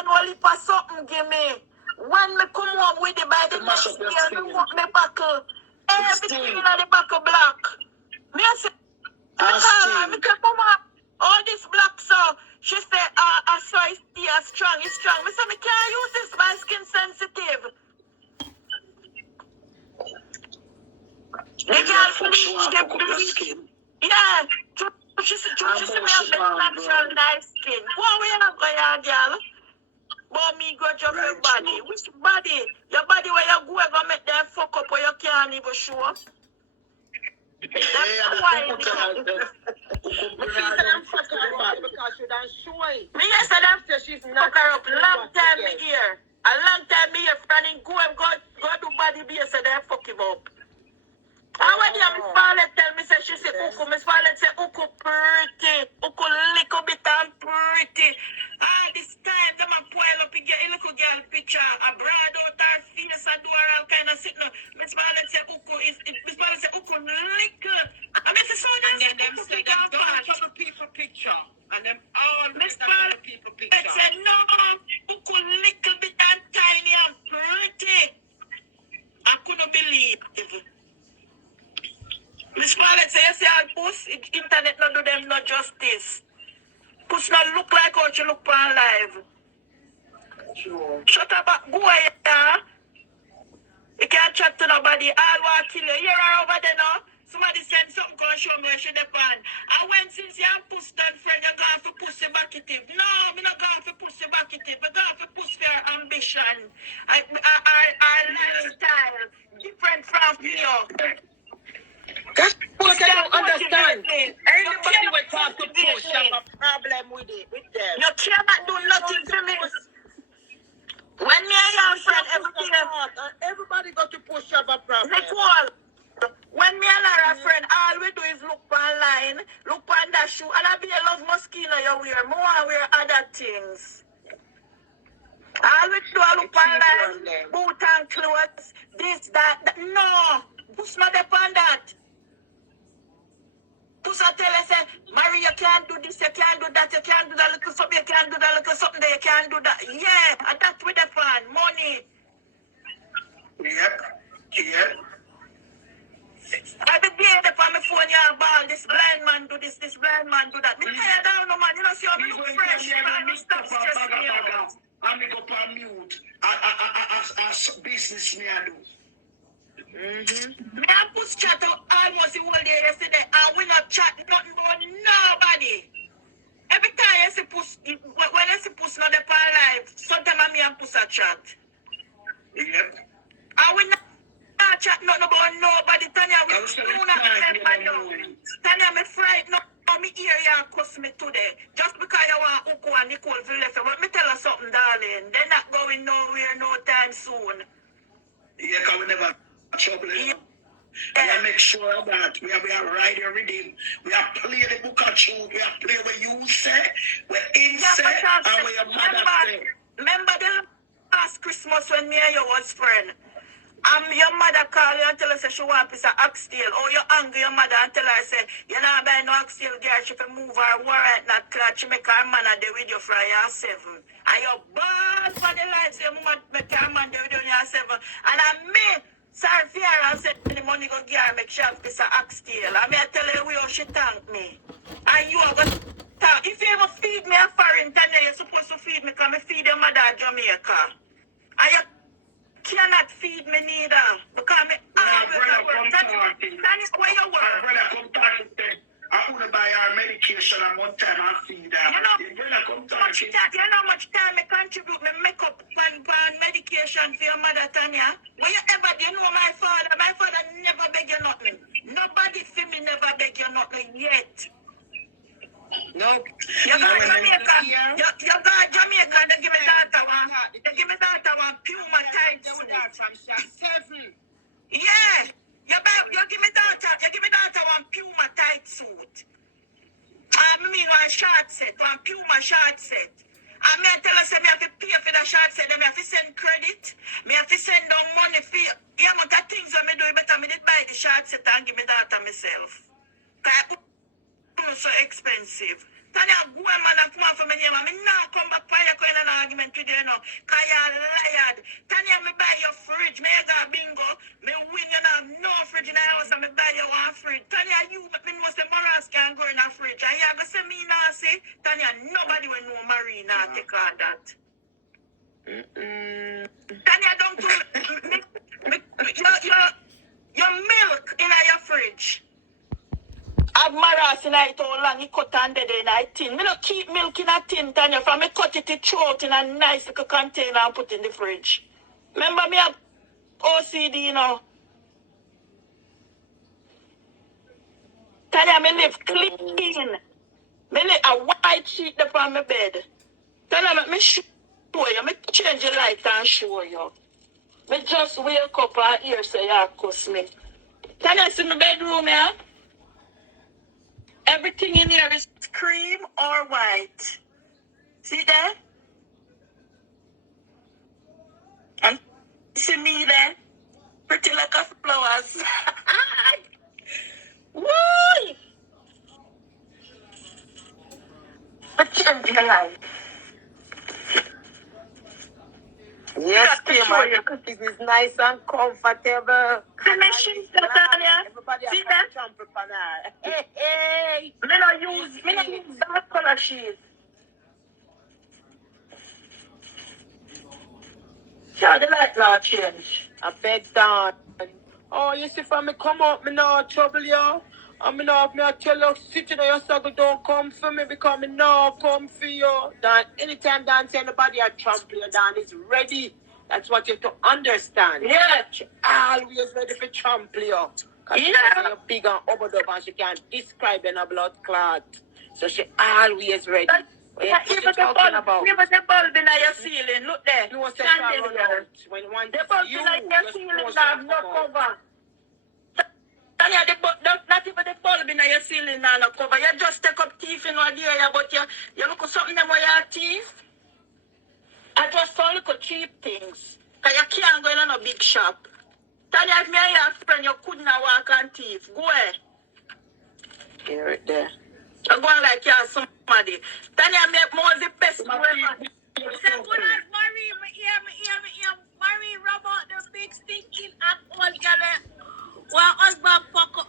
and only for something give me. When me come home with it by the next year, me want me buckle. Everything in the buckle black. Me say, me say, Mama, all this black so. She said, I saw it's strong, it's strong. Me say, me can't use this, my skin sensitive. The girl bleach. Yeah. She said, me have natural nice skin. What we have got your girl? But me grudge of your body. Which body? Your body where you go and make them fuck up where you can't even show up. That's why me say them fuck her up because she don't show it. Me yes, I don't say she's fuck her up. Long time me here. A long time me here. Friend go and go do body be say them fuck him up. And when you Miss Violet tell me say she say Uku, Miss Violet say Uku pretty, Uku little bit and pretty. This time them a spoil up and get a little girl picture, a broad out her face, a do her all kind of shit. Miss Violet say Uku is Miss Violet say Uku little. I mean so them say them don't show the people picture. And them all Miss Violet people picture. They say no, Uku little bit and tiny and pretty. I couldn't believe it. Miss Violet say, you see all puss, internet not do them no justice. Puss not look like how she look on live. Sure. Shut up, go here. You can't chat to nobody, all want kill you. You're over there now. Somebody send something go show me where she depend. I went since you have puss done friend, you're going for pussy bucketive. No, I'm not going for pussy bucketive. I'm going for pussy for ambition. Our lifestyle, different from you. That's what I don't understand. Anybody will talk to push have a problem with it, with them. You cannot do nothing to me. When me and your friend, everybody got to push have a problem. That's all. When me and our friend, all we do is look online, look on that shoe, and I be a love mosquito you wear. More I wear other things. All we do is look online, boot and clothes, this, that. No, push not upon that. Push I tell her, say, Marie, you can't do this, you can't do that, you can't do that little something, you can't do that little something, you can't do that. Yeah, and that's with the fun, money. Yep. I be there on my phone, yeah, ball, this blind man do this blind man do that. Me tired down, no man, you know, see how me look fresh, man, you stop stressing me out. I make up on mute, as business me I do. Me and Puss chat almost the whole day yesterday, and we not chat nothing about nobody. Every time I see Puss, when I see Puss not the live, sometimes me and Puss a chat. Yep. And we not chat nothing about nobody. Tanya, we do not help you. Tanya, me frightened now. Me hear you and cuss me today. Just because you want Uku and Nicole to left. But me tell her something, darling. They're not going nowhere no time soon. Yeah, because we never trouble. Yeah. And I make sure that we are right every day. We are play the book of truth. We are play what you say, what him say, and what your mother say. Remember the last Christmas when me and you was friends? Your mother call you and tell her say she want a piece of oxtail. Or you angry your mother and tell her say, you not buy no oxtail girl, she can move her warrant not clot, she make her man a day with you for your 7. And you bad for the lights, your mother make her man day with you your 7. And me, sorry for her and say the money go give her make she have a piece of oxtail. And me I tell her how she thank me. And you are going to talk. If you ever feed me a foreign Tanya, you're supposed to feed me because I feed your mother in Jamaica. And you cannot feed me neither because me always work. That is where you work. I want to buy our medication and one time I feed her. You know much time I contribute my makeup and medication for your mother Tanya. When you ever do you know my father never beg you nothing. Nobody for me never beg you nothing yet. No. You got Jamaica. You got Jamaica. They give me that one Puma tight suit. From 7. Yeah. You give me that one Puma tight suit. I mean one short set, one Puma short set. And me tell us me have to pay for the short set. Me have to send credit. Me have to send down money for you. Yeah, but the things that me do better. Me did buy the short set and give me that to myself. So expensive. Tanya, go man and come on for me name. I now come back for you in an argument comment today, you know. Because you're lied. Tanya, me buy your fridge. Me got bingo. Me win, you know, no fridge in the house and me buy you one fridge. Tanya, you me know say morass can go in a fridge. And you go say me now say, Tanya, nobody will know Marie now take all that. Tanya, don't do your milk in your fridge. Have morass in it all long, it cut under there in a tin. Me don't keep milk in a tin, Tanya, from me cut it throw out in a nice little container and put in the fridge. Remember me have OCD, you know. Tanya, me live clean. Me live a white sheet up on my bed. Tanya, let me show you. Me change the light and show you. Me just wake up and hear say you cuss me. Tanya, see my bedroom here? Everything in here is cream or white. See that? And see me there? Pretty like a flowers. Woo! But change your life. Yes, this is nice and comfortable. Everybody see that? Trample on her. Hey, hey. Me not use that color sheet. Yeah, the light not change. I beg down. Oh, you see, for me come up, me no trouble you. And me no, me tell you, sit in your circle, don't come for me because me no come for you. Dan, anytime Dan say anybody I trample you, Dan is ready. That's what you have to understand. Yeah. She always ready for trample you. Because you're big and overdub and she can't describe in a blood clot. So she always ready. What you talking about? Even the bulb in your ceiling, look there. You want to run out. When one the bulb in your ceiling have no cover. Tanya, not even the bulb in your ceiling have no cover. You just take up teeth in one area, but you look at something them where you have teeth. I just saw little cheap things. Because you can't go in a big shop. Tanya, if me and your friend, you couldn't walk on teeth. Go ahead. You're right there. You're going like you're somebody. Tanya, make more the best. Say good night, Marie. Me hear. Marie, rub out the big stinking at all, girl. Well, husband fuck up.